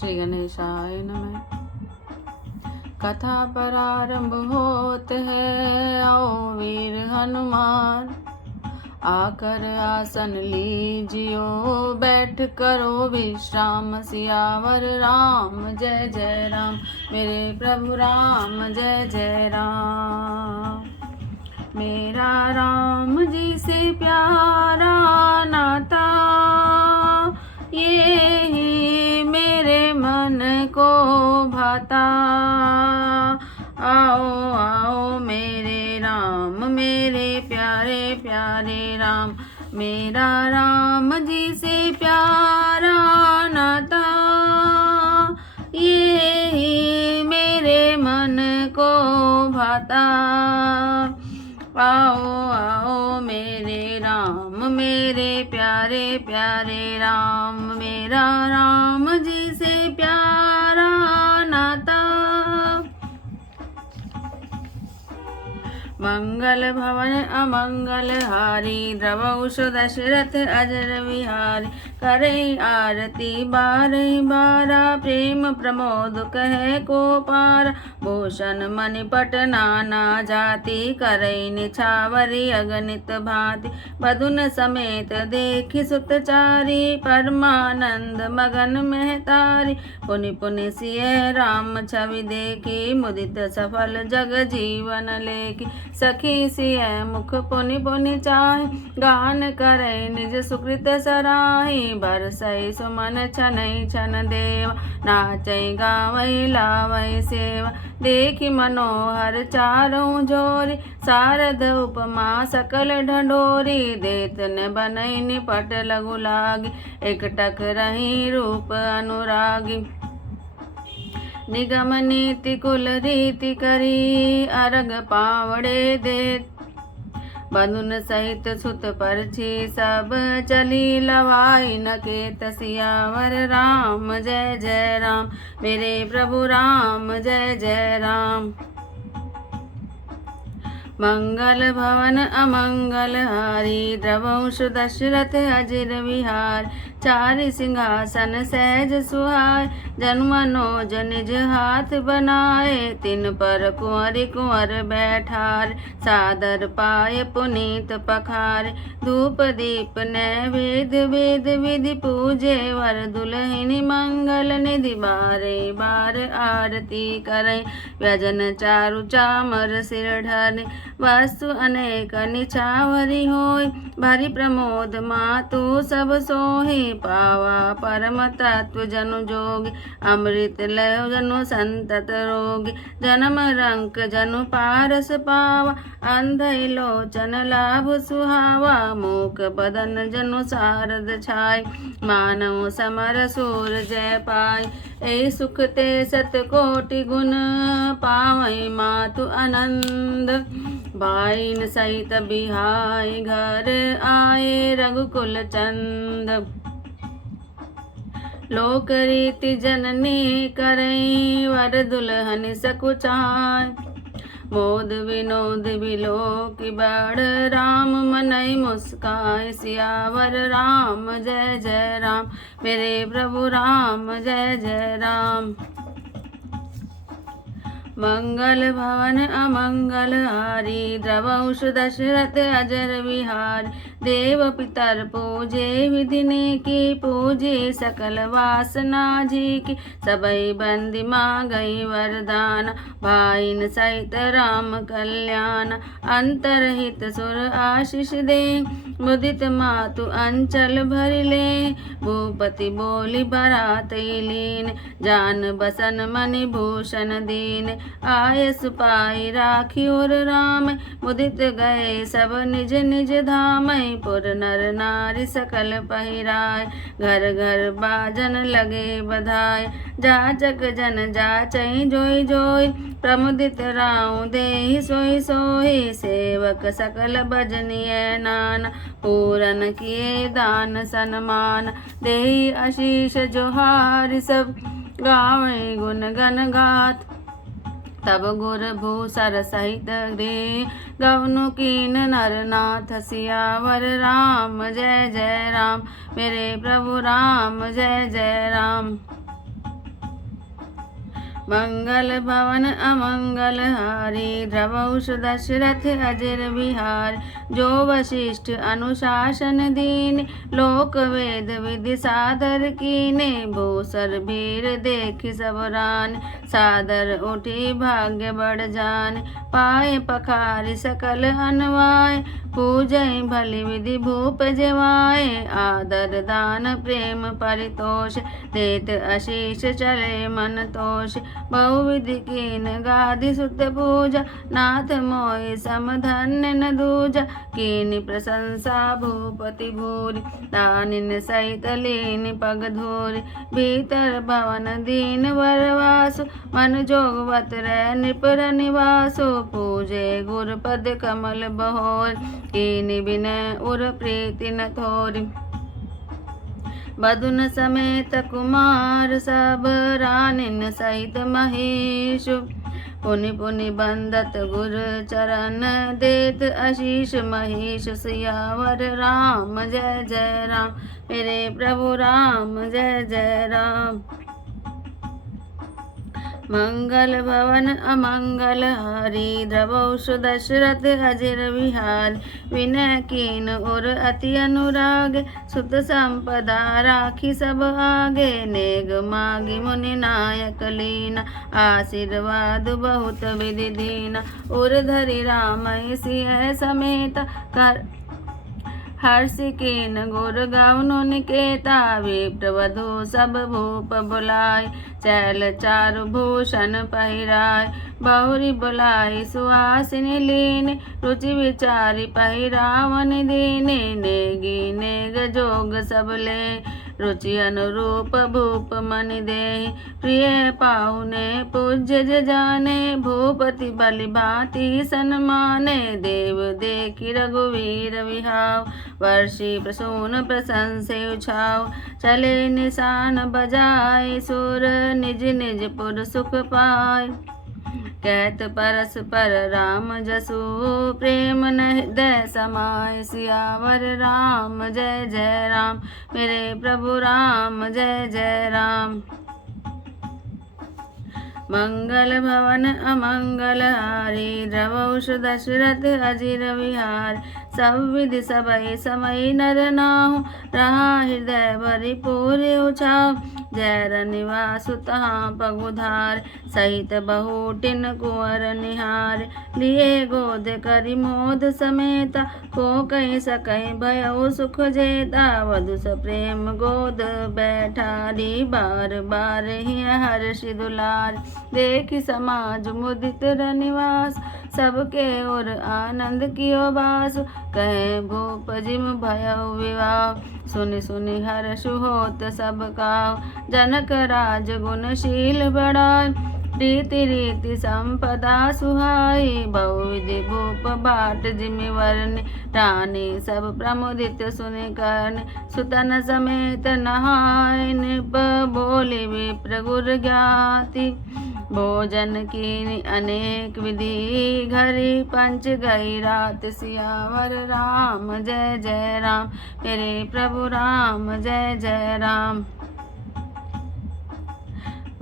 श्री गणेशाय नमः। कथा प्रारंभ होत है, आओ वीर हनुमान, आकर आसन लीजियो, बैठ करो विश्राम। सियावर राम जय जय राम, मेरे प्रभु राम जय जय राम। मेरा राम जी से प्यारा नाता, ये ही मेरे मन को भाता। आओ आओ मेरे राम, मेरे प्यारे प्यारे राम। मेरा राम जी से प्यारा नाता, ये ही मेरे मन को भाता। आओ आओ मेरे राम, मेरे प्यारे प्यारे राम। मेरा राम जी से प्यारा नाता। मंगल भवन अमंगल हारी, द्रवौष दशरथ अजर विहारी। करे आरती बारही बारा, प्रेम प्रमोद कहे को पारा। भूषण मणिपट नाना जाति, करे निछावरी अगणित भांति। बधुन समेत देखि सुतचारी, परमानंद मगन महतारी। पुनि पुनि सिय राम छवि देखी, मुदित सफल जग जीवन लेखी। सखी सिय मुख पुनि पुनि चाहि, गान करे निज सुकृत सराहि। बरसई सुमन छनई छन देवा, नाचई गावई लावई सेवा। देखि मनोहर चारों जोरी, शारद उपमा सकल ढंढोरी। देत न बनई निपट लघु लागी, एकटक रही रूप अनुरागी। निगम नीति कुल रीति करी, अरग पावड़े देत। बंधुन सहित सुत परछी, सब चली लवाई नकेत। सियावर राम जय जय राम, मेरे प्रभु राम जय जय राम। मंगल भवन अमंगल हारी, द्रवौष दशरथ अजिर विहार। चारि सिंहासन सहज सुहाय, जन्मनोज निज हाथ बनाए। तिन पर कुंवर कुंवर बैठार, सादर पाए पुनीत पखारे। धूप दीप नैवेद्य वेद विधि, पूजे वर दुल्हनि मंगल निधि। बारे बार आरती करें, व्यजन चारु चामर सिर ढरे। वस्तु अनेक निछावरी होय, भारी प्रमोद मातु सब सोहि। पावा परम तत्व जनु जोगी, अमृत लयो जनु संतत रोगी। जन्म रंक जनु पारस पावा, अंधई लोचन लाभ सुहावा। मूक बदन जनु शारद छाय, मानव समर सूर जय पाय। ऐ सुख ते सत कोटि गुण, पावई मातु आनंद। भाईन सहित बिहाई, घर आए रघुकुल चंद। लोक रीति जननी करई, वर दुल्हन सकुचाय। मोद विनोद विलोक बड़, राम मनई मुस्काय। सियावर राम जय जय राम, मेरे प्रभु राम जय जय राम। मंगल भवन अमंगल हारी, द्रवौष दशरथ अजर विहार। देव पितर पूजे विधि की, पूजे सकल वासना जी की। सबई बंदी मांगई वरदान, भाईन सहित राम कल्याण। अंतरहित सुर आशीष दे, मुदित मातु अंचल भरि ले। भूपति बोली बरात लीन, जान बसन मणि भूषण दीन। आय सुपाई राखी और राम, मुदित गए सब निज निज धाम। पुर नर नारी सकल पहिराय, घर घर बाजन लगे बधाई। जाचक जन जाचई जोई जोई, प्रमुदित राउ देहि सोई सोई। सेवक सकल भजनिय नाना, पूरन किए दान सन्मान। देहि आशीष जोहारि सब, गावै गुण गण गाथ। तब गुर भूसर सहित गृह, गवनु कीन नरनाथ। सियावर राम जय जय राम, मेरे प्रभु राम जय जय राम। मंगल भवन अमंगल हारी द्रवौष दशरथ अजर विहार। जो वशिष्ठ अनुशासन दीन लोक वेद विधि सादर कीने। भूसर भीर देखि सब रान सादर उठी भाग्य बढ़ जान। पाए पखारि सकल अनवाय पूजय भली विधि भूप जवाय। आदर दान प्रेम परितोष देत आशीष चले मन तोष। बहुविधि कीन गादि सुत पूजा नाथ मोहि समधन्य न दूजा। कीनि प्रशंसा भूपति भूरि दानिन सहित लीन पग धूरि। भीतर भवन दीन वरवासु मन जोगवत रह नृपर निवासु। पूजे गुर पद कमल बहोर कीनि विनय उर प्रीति न थोरि। बधुन समेत कुमार सब रानिन सहित महेशु। पुनि पुनि बंदत गुर चरण देत आशीष महेश। सियावर राम जय जय राम मेरे प्रभु राम जय जय राम। मंगल भवन अमंगल हारी द्रवौष दशरथ अजर विहार। विनय कीन और अति अनुराग सुत संपदा राखी सब आगे। नेग मागी मुनि नायक लीना आशीर्वाद बहुत विधि दीना। उर धरि राम सिंह समेत कर हर्ष कीन गुर गौनु निकेता। विप्रवधु सब भूप बुलाय चैल चारु भूषण पहिराय। बहुरी बुलाई सुहासिनी लीन रुचि विचारी पहिरावन दीने। नेगी नेग जोग सब ले रुचि अनुरूप भूप मनि दे। प्रिय पाहुने पूज्य जाने भूपति बलि भांति सन्माने। देव देखि रघुवीर विहाव वर्षि प्रसून प्रशंसे उछाव। चले निशान बजाय सुर निज निज पुर सुख पाय। कहत परस्पर राम जसु प्रेम न हृदय समाय। सियावर राम जय जय राम मेरे प्रभु राम जय जय राम। मंगल भवन अमंगल हारी द्रवौष दशरथ अजिर विहार। सब विधि सबई समय नर नाहु रहा हृदय भरि पूरे उछाव। जय निवासु तहाँ पगुधार सहित बहुटिन कुंवर निहार। लिए गोद करि मोद समेता को कहीं सकहीं भयउ सुख जेता। वधु सप्रेम गोद बैठारी बार बार ही हर्षि दुलार। देखि समाज मुदित रनिवास सबके ओर आनंद कियो बास। कहे भूप जिम भयउ विवाह सुनि सुनि हर्षु होत सब काव। जनक राज गुणशील बढ़ाय रीति रीति संपदा सुहाई। बहुविधि भूप बाट जिमि वरनि रानी सब प्रमुदित सुनि करनि। सुतन समेत नहाय नृप बोली विप्र गुर ज्ञाति। भोजन कीनि अनेक विधि घरि पंच गई रात। सियावर राम जय जय राम मेरे प्रभु राम जय जय राम।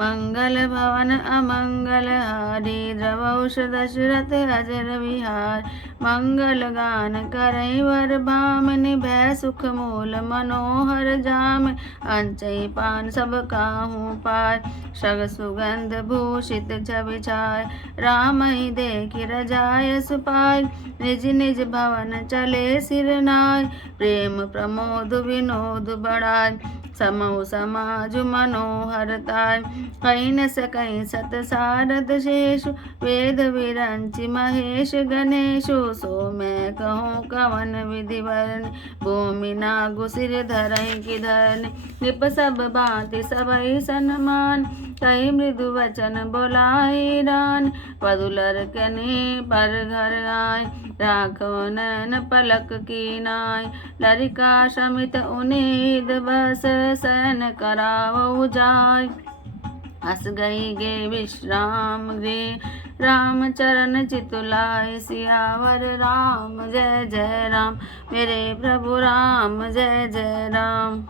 मंगल भवन अमंगल हारी द्रवौष दशरथ अजर विहार। मंगल गान करई वर भामिनि भय सुख मूल मनोहर जाम। अंचई पान सब काहू पाय सग सुगंध भूषित छवि छाय। राम ही देखि रजाय सुपाय निज निज भवन चले सिर नाय। प्रेम प्रमोद विनोद बढ़ाय समूह समाज मनोहरताय। कहीं न सकहीं सत सारद शेषु वेद विरंचि महेश गणेशु। सो मैं कहूँ कवन विधि वरनि भूमि नागु सिर धरहि कि धरनि। नृप सब भांति सबहि सन्मान कही मृदु वचन बोलाई रान। वधु लरकनि पर घर आय राखो नैन पलक की नाय। लरिका शमित उनीद बस शयन करावउ जाय। हस गई गे विश्राम गृह राम चरण चितुलाय। सियावर राम जय जय राम मेरे प्रभु राम जय जय राम।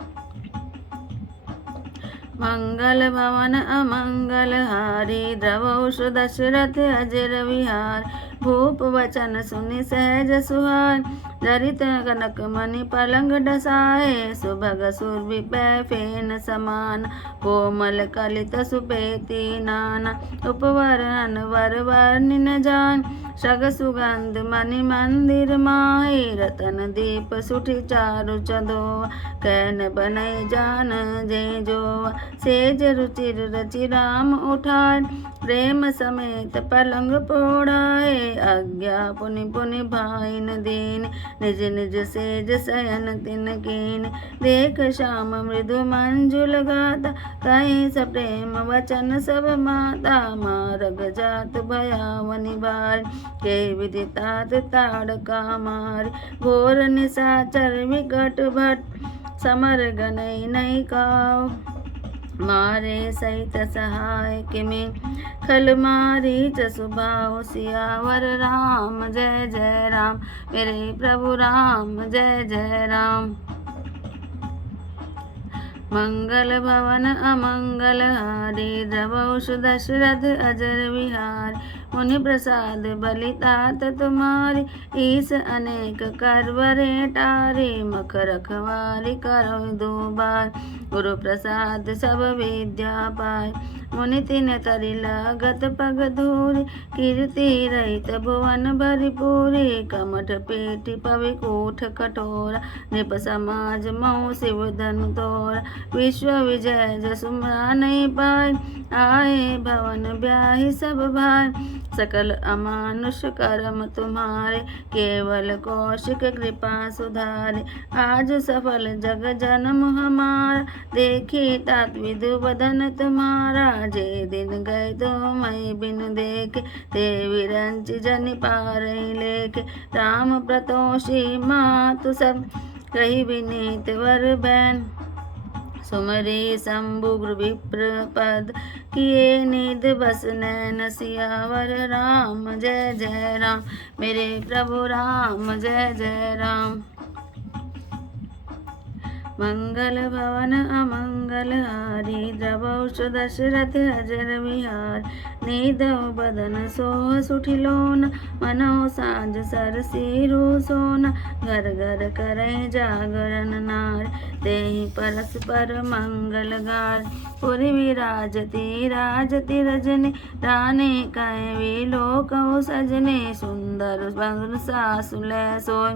मंगल भवन अमंगल हारी द्रवौष दशरथ अजर विहार भूप वचन सुनि सहज सुहाय जरित कनक मणि पलंग डसाए सुभग सुरभि पै फेन समान कोमल कलित सुपेति नाना उपवर अनवर वर्णिन जान सग सुगंध मणि मंदिर माहे रतन दीप सुठि चारु चंदो कैन बनय जान जे जो सेज रुचिर रचि राम उठाय प्रेम समेत पलंग पोढ़ाए आज्ञा पुनि पुनि भाइन दीन निज निज सेज शयन तिन कीन देख श्याम मृदु मंजुल गाता कहीं स प्रेम वचन सब माता मारग जात भयावनि बार के विदितात ताड़का मार घोर निशाचर विकट भट समर गनई नहीं काव मारे सहित सहाय किमि खल मारी सुभाव सियावर राम जय जय राम मेरे प्रभु राम जय जय राम। मंगल भवन अमंगल हारी द्रवौष दशरथ अजर विहार मुनि प्रसाद बलितात तुम्हारी ईस अनेक करवरे टारी मख रखवारी करो दो बार गुरु प्रसाद सब विद्या पाय मुनि तिन तरि लागत पग धूरी कीर्ति रहित भुवन भरिपूरी कमठ पेटी पवि कूठ कठोरा नृप समाज मऊ शिव धन तोरा विश्व विजय जसु नहीं पाय आए भवन ब्याही सब भाई सकल अमानुष कर्म तुम्हारे केवल कौशिक कृपा सुधारे आज सफल जग जन्म हमारा देखी तात विदु बदन तुम्हारा जे दिन गए तो मैं बिन देखे ते विरंच जन पार लेखे राम प्रतोषी मातु सब कही विनीत वर बैन सुमरे शंभु विप्र पद किए निध बस नैन सियावर राम जय जय राम मेरे प्रभु राम जय जय राम। मंगल भवन अमंगल हारी द्रवौष दशरथ अजर विहार निधौ बदन सोह सुठिलोन मनो साँझ सरसीरु सोना घर घर करे जागरण नार तेहि परस्पर मंगल गार पुरि विराजती राजति रजनी राने कैवी लोक सजने सुंदर बंद सासुले सोय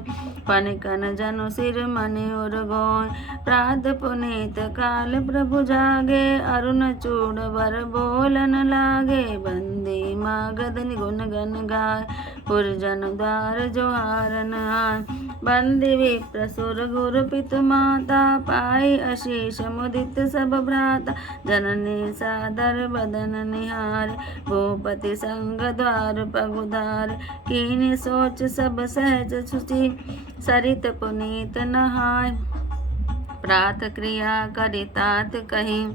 पनकन जनु सिर मनि उर गोय प्रात पुनीत काल प्रभु जागे अरुण चूड़ वर बोलन लागे बंदी मागध गुण गन गाय पुरजन द्वार जोहारन आय बंदी विप्र सुर गुरु पितु माता पाई आशीष मुदित सब भ्राता जननी सादर बदन निहार भूपति संग द्वार पगुधार कीनी सोच सब सहज सुचि सरित पुनीत नहाय प्रात क्रिया करितात कहीं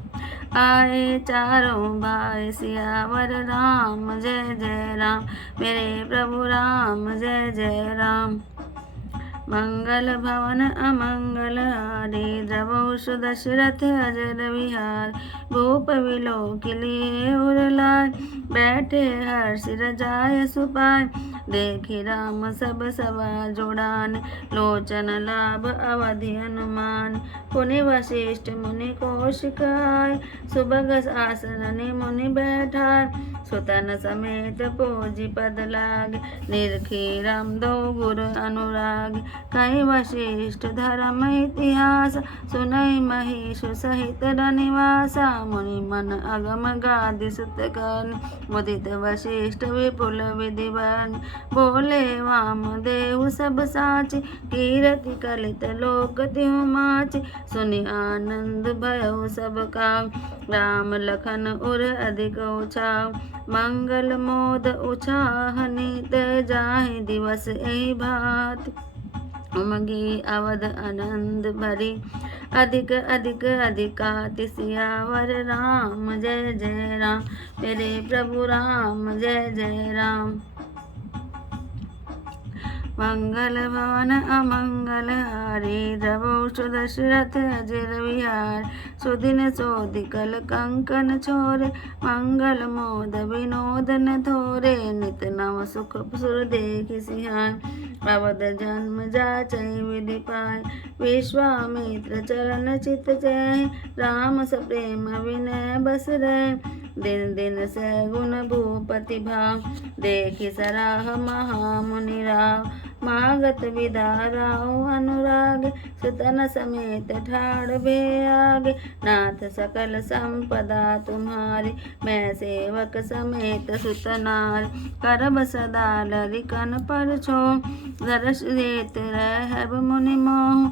आए चारों भाई सियावर राम जय जय राम मेरे प्रभु राम जय जय राम। मंगल भवन अमंगल हारी द्रवौष दशरथ अजर विहार भूप विलोकिलिए उरलाय बैठे हर्षि रजाय सुपाय देखि राम सब सभा जोड़ान लोचन लाभ अवधि हनुमान पुनि वशिष्ठ मुनि कौशिक आय सुभग आसन मुनि बैठाय सुतन समेत पूजी पद लाग निरखी राम दो गुरु अनुराग कई वशिष्ठ धर्म इतिहास सुनई महेश सहित रनिवासा मुनि मन अगम गादि सुत कर मुदित वशिष्ठ विपुल विधिवन बोले वाम देव सब साची कीरति कलित लोक तिहु माची सुनि आनंद भयो सब काव राम लखन उर अधिक उछाव मंगल मोद उछाह नित जाहि दिवस एहि भात उमगी अवध आनंद भरी अधिक अधिक अधिकाति सियावर राम जय जय राम मेरे प्रभु राम जय जय राम। मंगल भवन अमंगल हारी द्रवौष दशरथ अजर विहार सुदिन सोदिकल कंकन छोरे मंगल मोद विनोदन थोरे नित नव सुख सुर देख सिहाय अवध जन्म जाचै विधि पाय विश्वामित्र चरण चित जय राम सप्रेम विनय बस रहे दिन दिन सगुन भूपति भाव देखि सराह महामुनि राव मागत विदाराओ अनुराग सुतन समेत ठाड़ बेआग नाथ सकल संपदा तुम्हारी मैं सेवक समेत सुतनार करब सदा लरिकन पर छो दर्श देत रहब मुनि मोह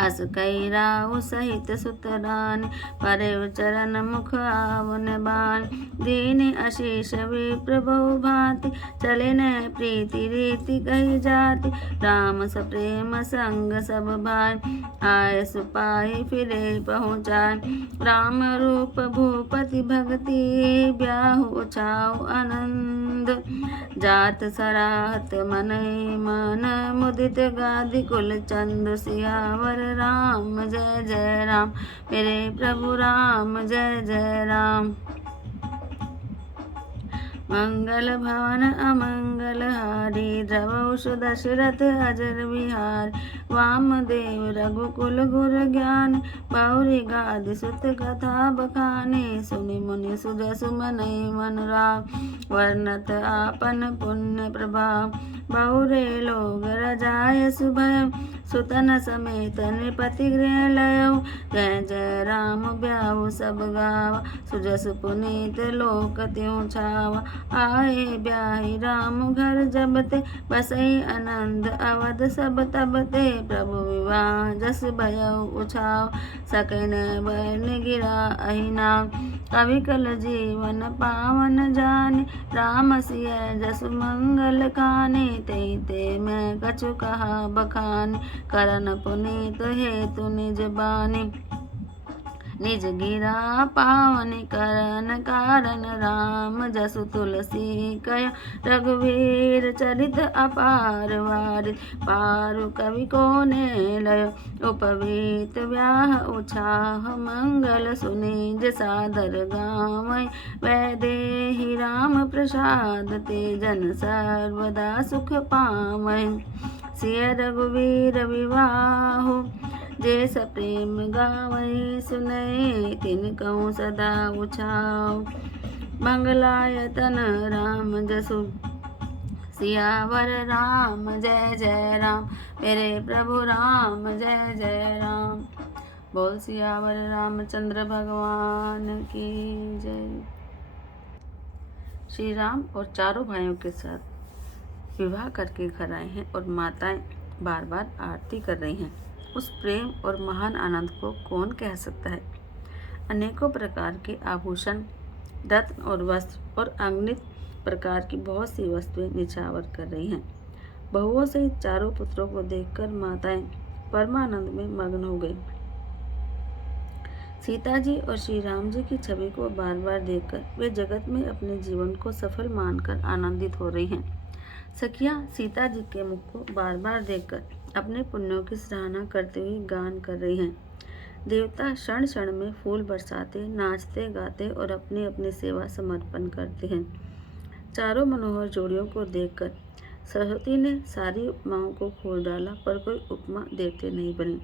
अस कई राहु सहित सुतरान परे चरण मुख आवन बान दीन आशीष विप्र बहु भांति चले न प्रीति रीति कही जाति राम सप्रेम संग सब भाई आय सुपाही फिरे पहुँचाए राम रूप भूपति भक्ति ब्याहु उछाओ आनंद जात सराहत मन मन मुदित गादि कुल चंद सियावर राम जय जय राम मेरे प्रभु राम जय जय राम मंगल भवन अमंगल हारी द्रवौष दशरथ अजर विहार वामदेव रघुकुल गुर ज्ञान बहुरी गादि सुत कथा बखाने सुनि मुनि सुजसु मनहि मन राव वर्णत आपन पुण्य प्रभाव बहुरे लोग रजाय सुभय सुतन समेत नृपति गृह लयो जय जय राम ब्याहु सब गावा सुजसु पुनीत लोक त्यों छावा आए ब्याही राम घर जबते बसई आनंद अवध सब तबते प्रभु विवाह जस भयो उछाव सकन बन गिरा अहिना कवि कल जीवन पावन जाने राम सिय जस मंगल काने ते ते मैं कछु कहा बखाने करन पुनीत हेतु निज बानी निज गिरा पावन करन कारण राम जसु तुलसी कया रघुवीर चरित अपार वारित पारु कवि को ने लयो उपवीत व्याह उछाह मंगल सुनिज सादर गावै वैदेहि राम प्रसाद ते जन सर्वदा सुख पावै सिय रघुवीर विवाहो जे सप्रेम गावै सुनै तिन कहूँ सदा उछाव मंगलायतन राम जसु सियावर राम जय जय राम मेरे प्रभु राम जय जय राम बोल सियावर रामचंद्र भगवान की जय। श्री राम और चारों भाइयों के साथ विवाह करके घर आए हैं और माताएं बार बार आरती कर रही हैं। उस प्रेम और महान आनंद को कौन कह सकता है। अनेकों प्रकार के आभूषण रत्न और वस्त्र और अगणित प्रकार की बहुत सी वस्तुएं निछावर कर रही हैं। बहुओं से चारों पुत्रों को देखकर माताएं परमानंद में मग्न हो गई। सीता जी और श्री राम जी की छवि को बार बार देखकर वे जगत में अपने जीवन को सफल मानकर आनंदित हो रही हैं। सखियां सीता जी के मुख को बार बार देखकर अपने पुण्यों की सराहना करते हुए गान कर रही हैं। देवता क्षण क्षण में फूल बरसाते, नाचते गाते और अपनी अपनी सेवा समर्पण करते हैं। चारों मनोहर जोड़ियों को देखकर सरस्वती ने सारी उपमाओं को खोल डाला, पर कोई उपमा देते नहीं बनी,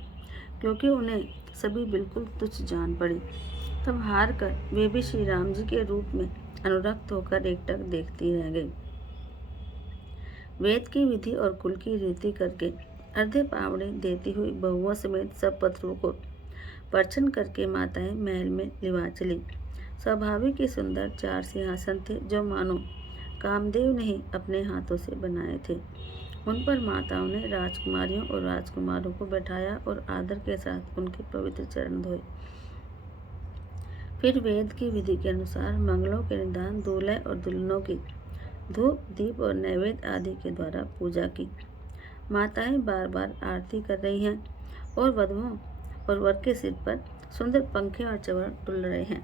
क्योंकि उन्हें सभी बिल्कुल तुच्छ जान पड़ी। तब हार कर वे भी श्री राम जी के रूप में अनुरक्त होकर एकटक देखती रह गई। वेद की विधि और कुल की रीति करके अर्धे पावड़े देती हुई बहुओं समेत सब पत्रों को परछन करके माताएं महल में लिवा चली। स्वाभाविक ही सुंदर 4 सिंहासन थे, जो मानो कामदेव ने ही अपने हाथों से बनाए थे। उन पर माताओं ने राजकुमारियों और राजकुमारों को बैठाया और आदर के साथ उनके पवित्र चरण धोए। फिर वेद की विधि के अनुसार मंगलों के निदान, दूल्हे और दुल्हनों की धूप दीप और नैवेद्य आदि के द्वारा पूजा की। माताएं बार बार आरती कर रही हैं और वधुओं और वर के सिर पर सुंदर पंखे और चवर डुल रहे हैं।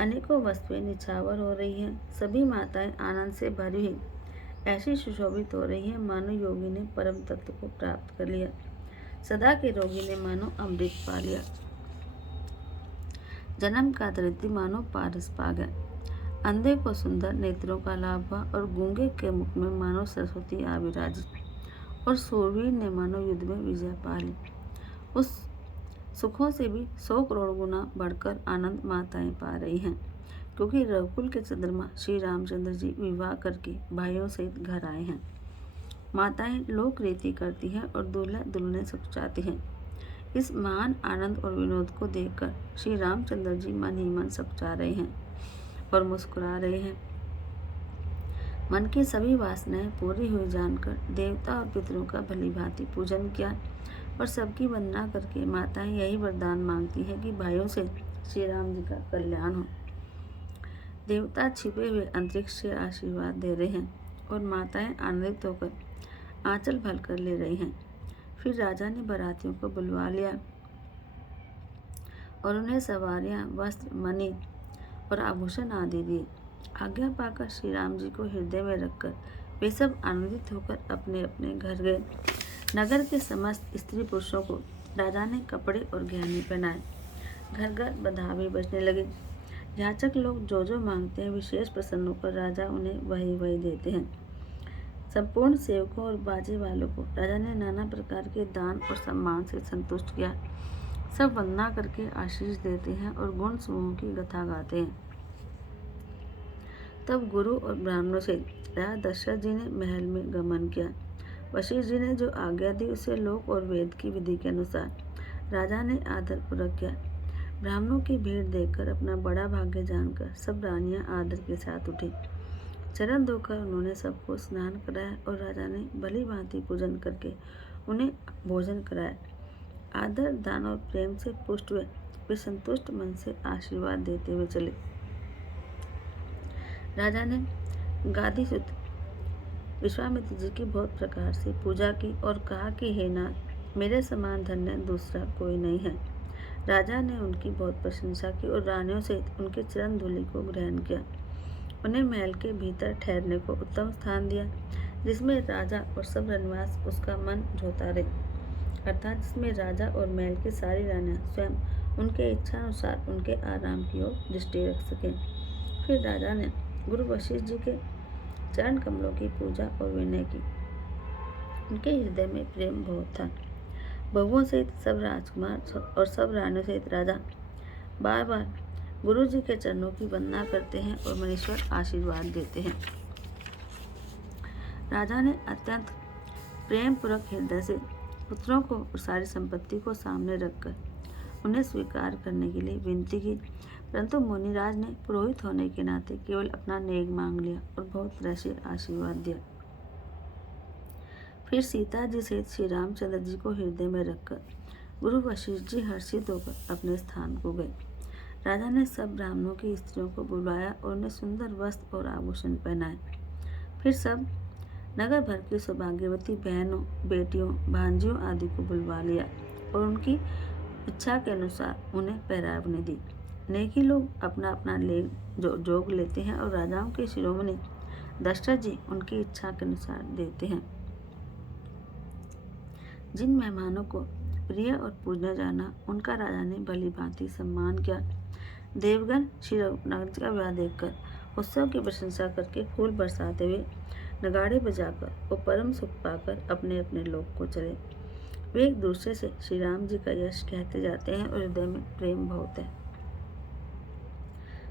अनेकों वस्तुएं निछावर हो रही हैं। सभी माताएं आनंद से भरी हुई ऐसी सुशोभित हो रही है मानो योगी ने परम तत्व को प्राप्त कर लिया, सदा के रोगी ने मानो अमृत पा लिया, जन्म का दरिद्री मानो पारस पा गया। अंधे को सुंदर नेत्रों का लाभ हुआ और गूंगे के मुख में मानो सरस्वती आ विराजी, और सूरवीर ने मानो युद्ध में विजय पा ली। उस सुखों से भी 100 करोड़ गुना बढ़कर आनंद माताएं पा रही हैं, क्योंकि रघुकुल के चंद्रमा श्री रामचंद्र जी विवाह करके भाइयों सहित घर आए हैं। माताएं लोक रीति करती हैं और दूल्हा दुल्हनें सकुचाती हैं। इस महान आनंद और विनोद को देखकर श्री रामचंद्र जी मन ही मन सकुचा रहे हैं और मुस्कुरा रहे हैं। मन की सभी वासनाएं पूरी हुई जानकर देवता और पितरों का भली भांति पूजन किया और सबकी वंदना करके माताएं यही वरदान मांगती हैं कि भाइयों से श्री राम जी का कल्याण हो। देवता छिपे हुए अंतरिक्ष से आशीर्वाद दे रहे हैं और माताएं आनंदित होकर आंचल भर कर ले रही हैं। फिर राजा ने बारातियों को बुलवा लिया और उन्हें सवारियां, वस्त्र, मणि और आभूषण आदि दिए। आज्ञा पाकर श्री राम जी को हृदय में रखकर वे सब आनंदित होकर अपने अपने घर गए। नगर के समस्त स्त्री पुरुषों को राजा ने कपड़े और गहने पहनाए। घर घर बधाई बजने लगे। याचक लोग जो जो मांगते हैं विशेष प्रसन्न होकर राजा उन्हें वही वही देते हैं। संपूर्ण सेवकों और बाजे वालों को राजा ने नाना प्रकार के दान और सम्मान से संतुष्ट किया। सब वंदना करके आशीष देते हैं और गुण समूह की गाथा गाते हैं। तब गुरु और ब्राह्मणों से राजा दशरथ जी ने महल में गमन किया। वशिष्ठ जी ने जो आज्ञा दी उसे लोक और वेद की विधि के अनुसार राजा ने आदर पूर्वक किया। ब्राह्मणों की भीड़ देखकर अपना बड़ा भाग्य जानकर सब रानियां आदर के साथ उठी। चरण धोकर उन्होंने सबको स्नान कराया और राजा ने भली भांति पूजन करके उन्हें भोजन कराया। आदर, दान और प्रेम से पुष्ट हुए वे संतुष्ट मन से आशीर्वाद देते हुए चले। राजा ने गादीच्युत विश्वामित्र जी की बहुत प्रकार से पूजा की और कहा कि हे नाथ, मेरे समान धन्य दूसरा कोई नहीं है। राजा ने उनकी बहुत प्रशंसा की और रानियों सहित उनके चरण धूलि को ग्रहण किया। उन्हें महल के भीतर ठहरने को उत्तम स्थान दिया, जिसमें राजा और सब रनिवास उसका मन जोता रहे, अर्थात जिसमें राजा और महल की सारी रानियां स्वयं उनके इच्छा अनुसार उनके आराम की ओर दृष्टि रख सकें। फिर राजा ने गुरु वशिष्ठ जी के चरण कमलों की पूजा और विनय की। उनके हृदय में प्रेम बहुत था। बहुओं सहित सब राजकुमार और सब रानियों सहित राजा बार बार गुरु जी के चरणों की वंदना करते हैं और मनीश्वर आशीर्वाद देते हैं। राजा ने अत्यंत प्रेम पूर्वक हृदय से पुत्रों को और सारी संपत्ति को सामने रखकर उन्हें स्वीकार करने के लिए विनती की, परंतु मुनिराज ने पुरोहित होने के नाते केवल अपना नेग मांग लिया और बहुत तरह से आशीर्वाद दिया। फिर सीता जी सहित श्री रामचंद्र जी को हृदय में रखकर गुरु वशिष्ठ जी हर्षित होकर अपने स्थान को गए। राजा ने सब ब्राह्मणों की स्त्रियों को बुलाया और उन्हें सुंदर वस्त्र और आभूषण पहनाए। फिर सब नगर भर की सौभाग्यवती बहनों, बेटियों, भांजियों आदि को बुलवा लिया और उनकी इच्छा के अनुसार उन्हें पहरावने दी। नेकी लोग अपना अपना लेग जोग लेते हैं और राजाओं के शिरोमणि दशरथ जी उनकी इच्छा के अनुसार देते हैं। जिन मेहमानों को प्रिय और पूजने जाना उनका राजा ने भली भांति सम्मान किया। देवगण श्री रघुनाथ जी का विवाह देखकर उत्सव की प्रशंसा करके फूल बरसाते हुए नगाड़े बजाकर और परम सुख पाकर अपने अपने लोक को चले। वे एक दूसरे से श्री राम जी का यश कहते जाते हैं और हृदय में प्रेम बहुत है।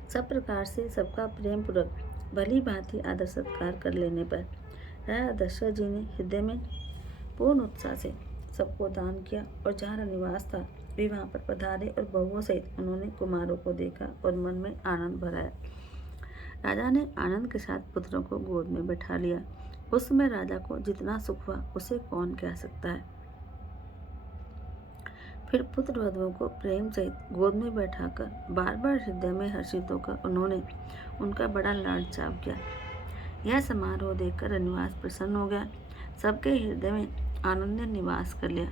सब प्रकार से सबका प्रेम पूर्वक भली भांति आदर सत्कार कर लेने पर राजा दशरथ जी ने हृदय में पूर्ण उत्साह से सबको दान किया और जहाँ निवास था वे वहाँ पर पधारे और बहुओं सहित उन्होंने कुमारों को देखा और मन में आनंद भराया। राजा ने आनंद के साथ पुत्रों को गोद में बैठा लिया। उस समय राजा को जितना सुख हुआ उसे कौन कह सकता है। फिर पुत्र वधुओं को प्रेम सहित गोद में बैठाकर बार बार हृदय में हर्षित होकर उन्होंने उनका बड़ा लाड चाव किया। यह समारोह देखकर रनिवास प्रसन्न हो गया। सबके हृदय में आनंद ने निवास कर लिया।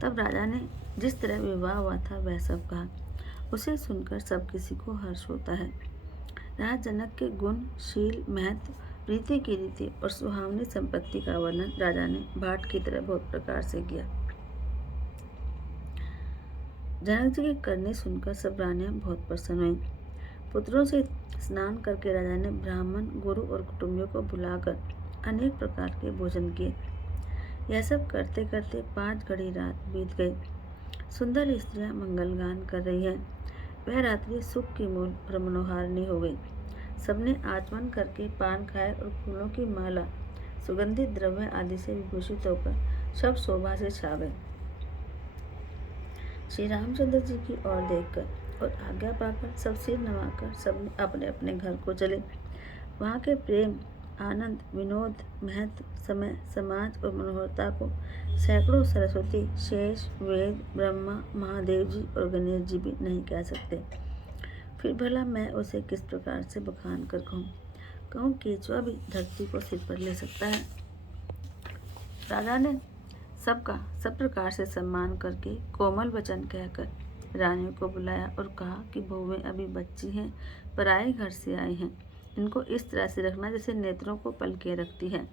तब राजा ने जिस तरह विवाह हुआ था वह सब कहा। उसे सुनकर सब किसी को हर्ष होता है। राजा जनक के गुण, शील, महत्व प्रीति की रीति और सुहावनी संपत्ति का वर्णन राजा ने भाट की तरह बहुत प्रकार से किया। जनक जी की करनी सुनकर सब रानियां बहुत प्रसन्न हुई। पुत्रों से स्नान करके राजा ने ब्राह्मण, गुरु और कुटुंबियों को बुलाकर अनेक प्रकार के भोजन किए। यह सब करते करते 5 घड़ी रात बीत गई। सुंदर स्त्रियां मंगल गान कर रही हैं। वह रात्रि सुख की मूल और मनोहारिणी हो गई। सबने आचमन करके पान खाए और फूलों की माला, सुगंधित द्रव्य आदि से विभूषित होकर सब शोभा से छा गए। श्री रामचंद्र जी की ओर देखकर और आज्ञा पाकर सब सिर नवाकर सबने अपने अपने घर को चले। वहाँ के प्रेम, आनंद, विनोद, महत्व, समय, समाज और मनोहरता को सैकड़ों सरस्वती, शेष, वेद, ब्रह्मा, महादेव जी और गणेश जी भी नहीं कह सकते। फिर भला मैं उसे किस प्रकार से बखान कर कहूँ केचुआ भी धरती को सिर पर ले सकता है। राजा ने सबका सब प्रकार से सम्मान करके कोमल वचन कहकर रानियों को बुलाया और कहा कि बहुएं अभी बच्ची हैं, पराए घर से आई हैं। इनको इस तरह से रखना जैसे नेत्रों को पलके रखती है,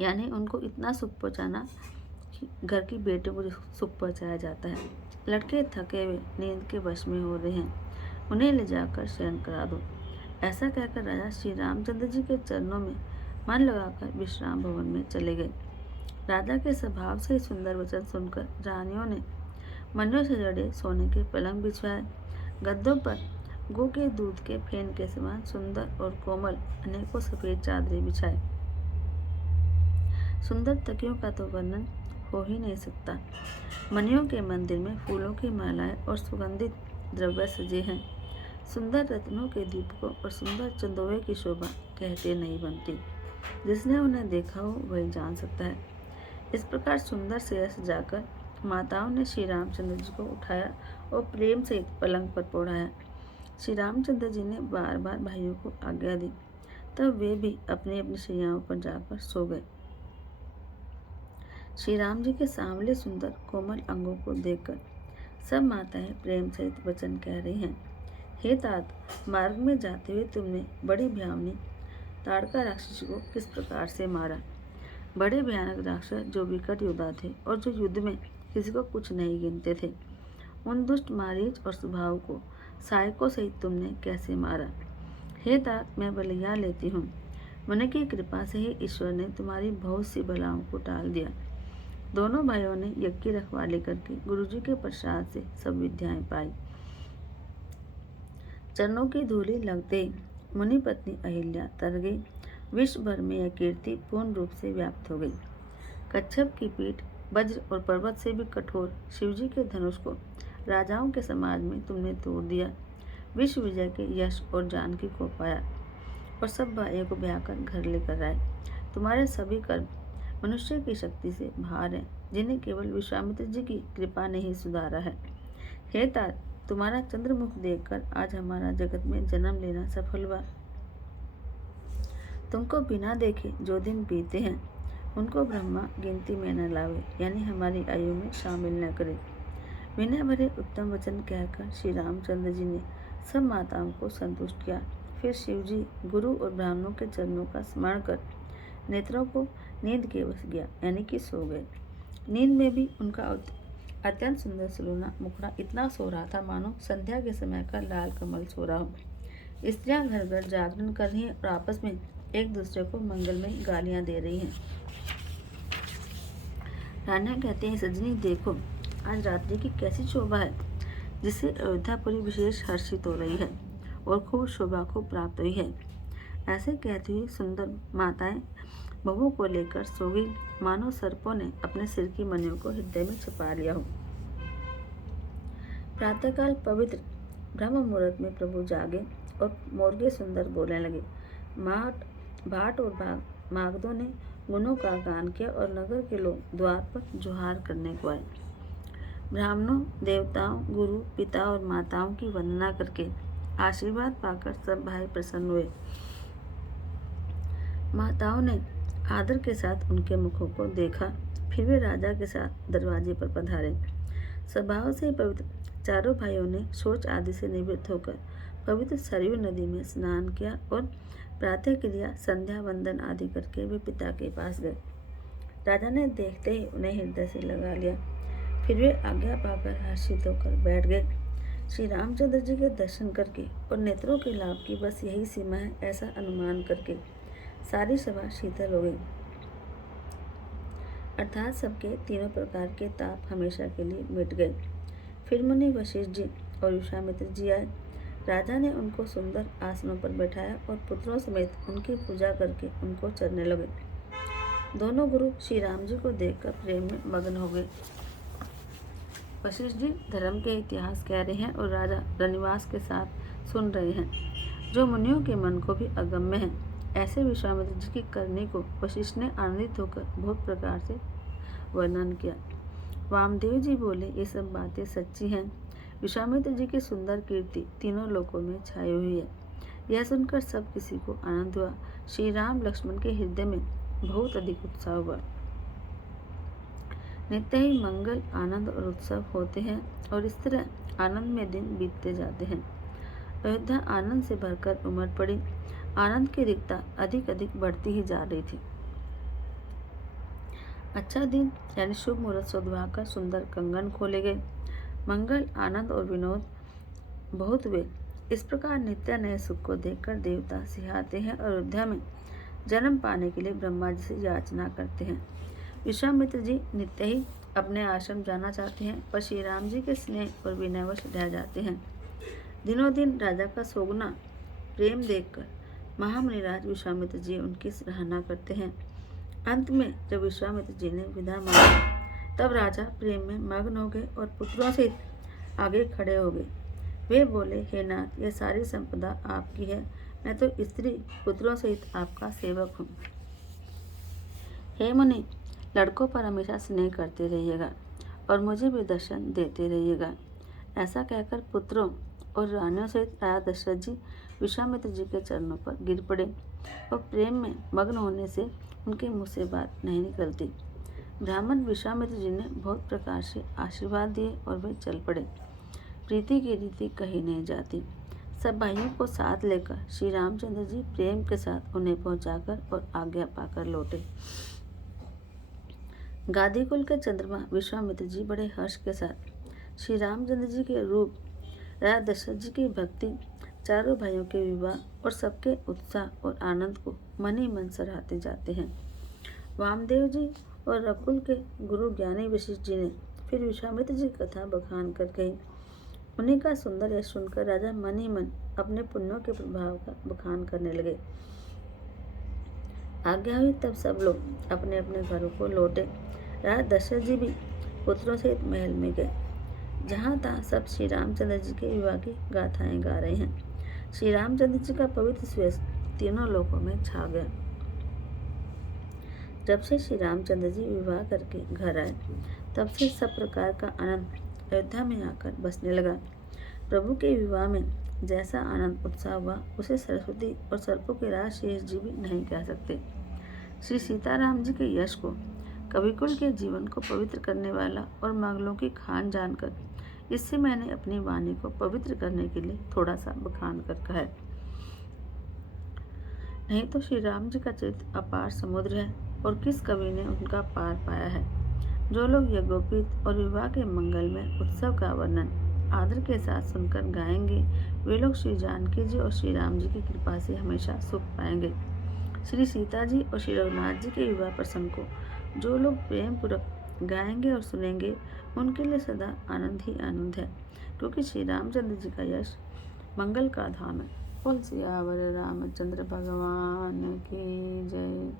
यानी उनको इतना सुख पहुँचाना कि घर की बेटियों को सुख पहुँचाया जाता है। लड़के थके हुए नींद के वश में हो रहे हैं, उन्हें ले जाकर शयन करा दो। ऐसा कहकर राजा श्री रामचंद्र जी के चरणों में मन लगाकर विश्राम भवन में चले गए। राजा के स्वभाव से सुंदर वचन सुनकर रानियों ने मनियों से जड़े सोने के पलंग बिछवाए। गद्दों पर गो के दूध के फेन के समान सुंदर और कोमल अनेकों सफेद चादरें बिछाए। सुंदर तकियों का तो वर्णन हो ही नहीं सकता। मनियों के मंदिर में फूलों की मालाएं और सुगंधित द्रव्य सजे हैं। सुंदर रत्नों के दीपकों और सुंदर चंदोए की शोभा कहते नहीं बनती। जिसने उन्हें देखा हो वही जान सकता है। इस प्रकार सुंदर से सजाकर माताओं ने श्री रामचंद्र जी को उठाया और प्रेम से पलंग पर ओढ़ाया। श्री रामचंद्र जी ने बार बार भाइयों को आज्ञा दी, तब वे भी अपनी अपनी शैयाओं पर जाकर सो गए। श्री राम जी के सांवले सुंदर कोमल अंगों को देखकर सब माताएं प्रेम सहित वचन कह रही हैं। हे तात, मार्ग में जाते हुए तुमने बड़ी भयावनी ताड़का राक्षस को किस प्रकार से मारा। बड़े भयानक राक्षस जो विकट योद्धा थे और जो युद्ध में किसी को कुछ नहीं गिनते थे, उन दुष्ट मारीच और स्वभाव को सहायकों सहित तुमने कैसे मारा। हे तात, मैं बलिया लेती हूँ। मन की कृपा से ही ईश्वर ने तुम्हारी बहुत सी बलाओं को टाल दिया। दोनों भाइयों ने यज्ञ की रखवाली करके गुरुजी के प्रसाद से सब विद्याएं पाई। चरणों की धूलि लगते मुनि पत्नी अहिल्या तर गई। विश्व भर में यह कीर्ति पूर्ण रूप से व्याप्त हो गई। कच्छप की पीठ वज्र और पर्वत से भी कठोर शिवजी के धनुष को राजाओं के समाज में तुमने तोड़ दिया। विश्व विजय के यश और जानकी को पाया और सब भाइयों को ब्याह कर घर लेकर आए। तुम्हारे सभी कर्म मनुष्य की शक्ति से बाहर हैं, जिन्हें केवल विश्वामित्र जी की कृपा ने ही सुधारा है। हे तात, तुम्हारा चंद्रमुख देखकर आज हमारा जगत में जन्म लेना सफल हुआ। तुमको बिना देखे जो दिन बीते हैं उनको ब्रह्मा गिनती में न लावे, यानी हमारी आयु में शामिल न करे। विनय भरे उत्तम वचन कहकर श्री रामचंद्र जी ने सब माताओं को संतुष्ट किया। फिर शिवजी गुरु और ब्राह्मणों के चरणों का स्मरण कर नेत्रों को नींद के वश गया, यानी कि सो गए। नींद में भी उनका अत्यंत सुंदर सुलूना मुखड़ा इतना सो रहा था मानो संध्या के समय का लाल कमल सो रहा हो। स्त्रियां घर घर जागरण कर रही हैं और आपस में एक दूसरे को मंगलमय गालियां दे रही हैं। रानियां कहते हैं, सजनी देखो, आज रात्रि की कैसी शोभा है, जिससे अयोध्यापुरी विशेष हर्षित हो रही है और खूब शोभा को प्राप्त हुई है। ऐसे कहती हुई सुंदर माताएं बहू को लेकर सो गई, मानो सर्पों ने अपने सिर की मनियों को हृदय में छिपा लिया हो। प्रातःकाल पवित्र ब्रह्म मुहूर्त में प्रभु जागे और मोर्गे सुंदर बोलने लगे। भाट और मागधों ने गुणों का गान किया और नगर के लोग द्वार पर जोहार करने को आए। ब्राह्मणों, देवताओं, गुरु, पिता और माताओं की वंदना करके आशीर्वाद पाकर सब भाई प्रसन्न हुए। माताओं ने आदर के साथ उनके मुखों को देखा। फिर वे राजा के साथ दरवाजे पर पधारे। स्वभाव से पवित्र चारों भाइयों ने शौच आदि से निवृत्त होकर पवित्र सरयू नदी में स्नान किया और प्रातः क्रिया, संध्या वंदन आदि करके वे पिता के पास गए। राजा ने देखते ही उन्हें हृदय से लगा लिया। फिर वे आज्ञा पाकर हर्षित होकर बैठ गए। श्री रामचंद्र जी के दर्शन करके और नेत्रों के लाभ की बस यही सीमा है, ऐसा अनुमान करके सारी सभा शीतल हो गई, अर्थात सबके तीनों प्रकार के ताप हमेशा के लिए मिट गए। फिर मुनि वशिष्ठ जी और विश्वामित्र जी आए। राजा ने उनको सुंदर आसनों पर बैठाया और पुत्रों समेत उनकी पूजा करके उनको चरने लगे। दोनों गुरु श्री राम जी को देखकर प्रेम में मग्न हो गए। वशिष्ठ जी धर्म के इतिहास कह रहे हैं और राजा रनिवास के साथ सुन रहे हैं, जो मुनियों के मन को भी अगम्य है। ऐसे विश्वामित्र जी की करनी को वशिष्ठ ने आनंदित होकर बहुत प्रकार से वर्णन किया। वामदेव जी बोले, ये सब बातें सच्ची हैं। विश्वामित्र जी की सुंदर कीर्ति तीनों लोकों में छाई हुई है। यह सुनकर सब किसी को आनंद हुआ। श्री राम लक्ष्मण के हृदय में बहुत अधिक उत्साह हुआ। नित्य ही मंगल, आनंद और उत्सव होते हैं और इस तरह आनंद में दिन बीतते जाते हैं। अयोध्या आनंद से भरकर उमड़ पड़ी। आनंद की रिक्ता अधिक अधिक बढ़ती ही जा रही थी। अच्छा दिन यानी शुभ मुहूर्त सुधवा कर सुंदर कंगन खोले गए। मंगल, आनंद और विनोद बहुत हुए। इस प्रकार नित्य नए सुख को देखकर देवता सिहाते हैं और अयोध्या में जन्म पाने के लिए ब्रह्मा जी से याचना करते हैं। विश्वामित्र जी नित्य ही अपने आश्रम जाना चाहते हैं, पर श्री राम जी के स्नेह और विनयवश रह जाते हैं। दिनों दिन राजा का सोगना प्रेम देखकर महामुनिराज विश्वामित्र जी उनकी सराहना करते हैं। अंत में जब विश्वामित्र जी ने विदा मांगी, तब राजा प्रेम में मग्न हो गए और पुत्रों से आगे खड़े हो गए। वे बोले, हे नाथ, यह सारी संपदा आपकी है, मैं तो स्त्री पुत्रों सहित आपका सेवक हूँ। हे मुनि, लड़कों पर हमेशा स्नेह करते रहिएगा और मुझे भी दर्शन देते रहिएगा। ऐसा कहकर पुत्रों और रानियों सहित राजा दशरथ जी विश्वामित्र जी के चरणों पर गिर पड़े और प्रेम में मग्न होने से उनके मुँह से बात नहीं निकलती। ब्राह्मण विश्वामित्र जी ने बहुत प्रकार से आशीर्वाद दिए और वे चल पड़े। प्रीति की रीति कही नहीं जाती। सब भाइयों को साथ लेकर श्री रामचंद्र जी प्रेम के साथ उन्हें पहुंचाकर और आज्ञा पाकर लौटे। गादी कुल के चंद्रमा विश्वामित्र जी बड़े हर्ष के साथ श्री रामचंद्र जी के रूप, राजा दशरथ जी की भक्ति, चारों भाइयों के विवाह और सबके उत्साह और आनंद को मन ही मन सराहते जाते हैं। वामदेव जी और रकुल के गुरु ज्ञानी वशिष्ठ जी ने फिर विश्वामित्र जी की कथा बखान कर कही। उन्हीं का सुंदर यश सुनकर राजा मन ही मन अपने पुण्यों के प्रभाव का बखान करने लगे। आज्ञा हुई तब सब लोग अपने अपने घरों को लौटे। राजा दशरथ जी भी पुत्रों सहित महल में गए। जहाँ तहाँ सब श्री रामचंद्र जी के विवाह की गाथाएं गा रहे हैं। श्री रामचंद्र जी का पवित्र सुयश तीनों लोकों में छा गया। जब से श्री रामचंद्र जी विवाह करके घर आए, तब से सब प्रकार का आनंद अयोध्या में आकर बसने लगा। प्रभु के विवाह में जैसा आनंद उत्साह हुआ, उसे सरस्वती और सर्पों के राज शेष जी भी नहीं कह सकते। श्री सीताराम जी के यश को, कविकुल के जीवन को पवित्र करने वाला और मंगलों की खान जानकर इससे मैंने अपनी वाणी को पवित्र करने के लिए थोड़ा सा बखान कर कहा है। नहीं तो श्री राम जी का चरित्र अपार समुद्र है और किस कवि ने उनका पार पाया है। जो लोग यज्ञोपीत और विवाह के मंगल में उत्सव का वर्णन आदर के साथ सुनकर गाएंगे, वे लोग श्री जानकी जी और श्री राम जी की कृपा से हमेशा सुख पाएंगे। श्री सीता जी और श्री रघुनाथ जी के विवाह प्रसंग को जो लोग प्रेम पूर्वक गाएंगे और सुनेंगे, उनके लिए सदा आनंद ही आनंद है, क्योंकि श्री रामचंद्र जी का यश मंगल का धाम है। बोल सियावर रामचंद्र भगवान की जय।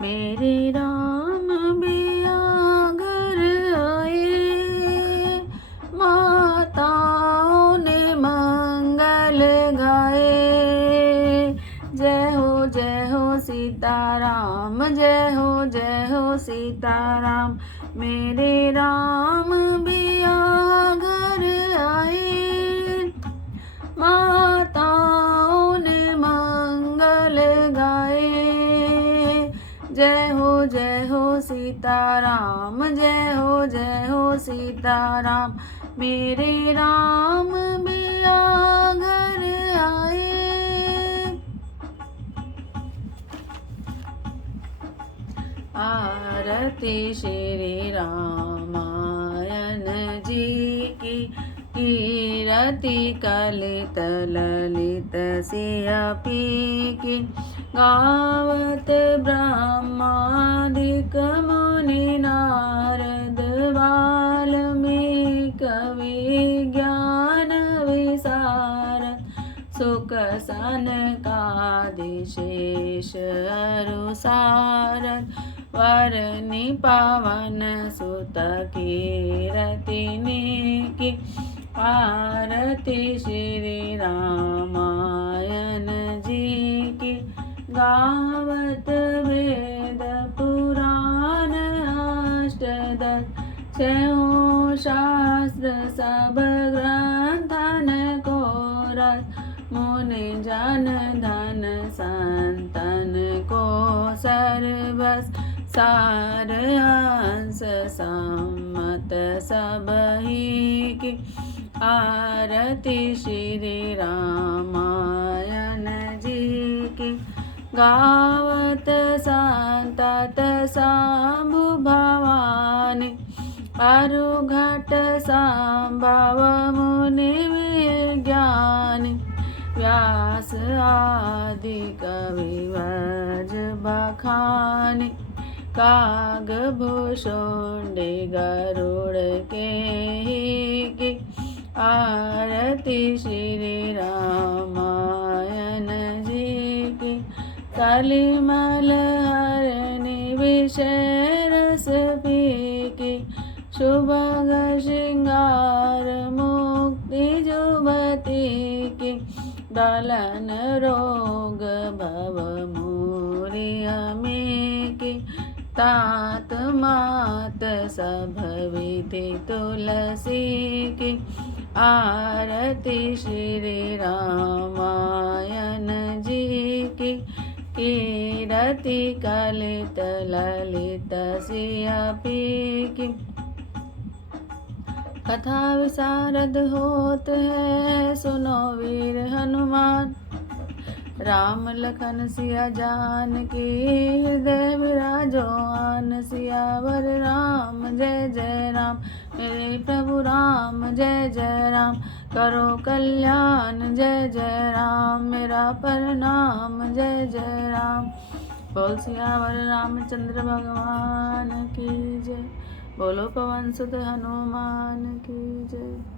मेरे राम बियागर आए, माताओं ने मंगल गाए। जय हो सीताराम, जय हो सीताराम। मेरे राम बियागर आए, माताओं ने मंगल गाए। जय हो सीताराम, जय हो सीताराम। मेरे राम बिया कीरति श्री रामायण जी की कीरति कलित ललित सियपी की गावत ब्रह्मादिक मुनि नारद वाल्मीकि विज्ञान विशारद सुख सनकादिशेष अरुसारद वरनि पवन सुत कीरति की आरती श्री रामायण जी की गावत वेद पुराण अष्टदश छहों शास्त्र सब ग्रंथन को रस मुनि जन धन संतन को सर्वस सार हंस सम्मत सबही की आरती श्री रामायण जी की गावत संतत शंभु भवानी अरुघट संभव मुनि विज्ञानी व्यास आदि कवि वज बखानी कागभूषुंडी गरुड़ के की आरती श्री रामायण जी की कलिमल हरनि विषय रस पी की शुभग श्रृंगार मुक्ति जुबती की दलन रोग भव मूर्य की तात मात सब विधि तुलसी की आरती श्री रामायण जी की कीरति कलित ललित सियपी की कथा विशारद होत है सुनो वीर हनुमान राम लखन सिया जान की हृदय विराजो आन सियावर राम जय जय राम मेरे प्रभु राम जय जय राम करो कल्याण जय जय राम मेरा प्रणाम जय जय राम बोल सियावर रामचंद्र भगवान की जय बोलो पवन सुत हनुमान की जय।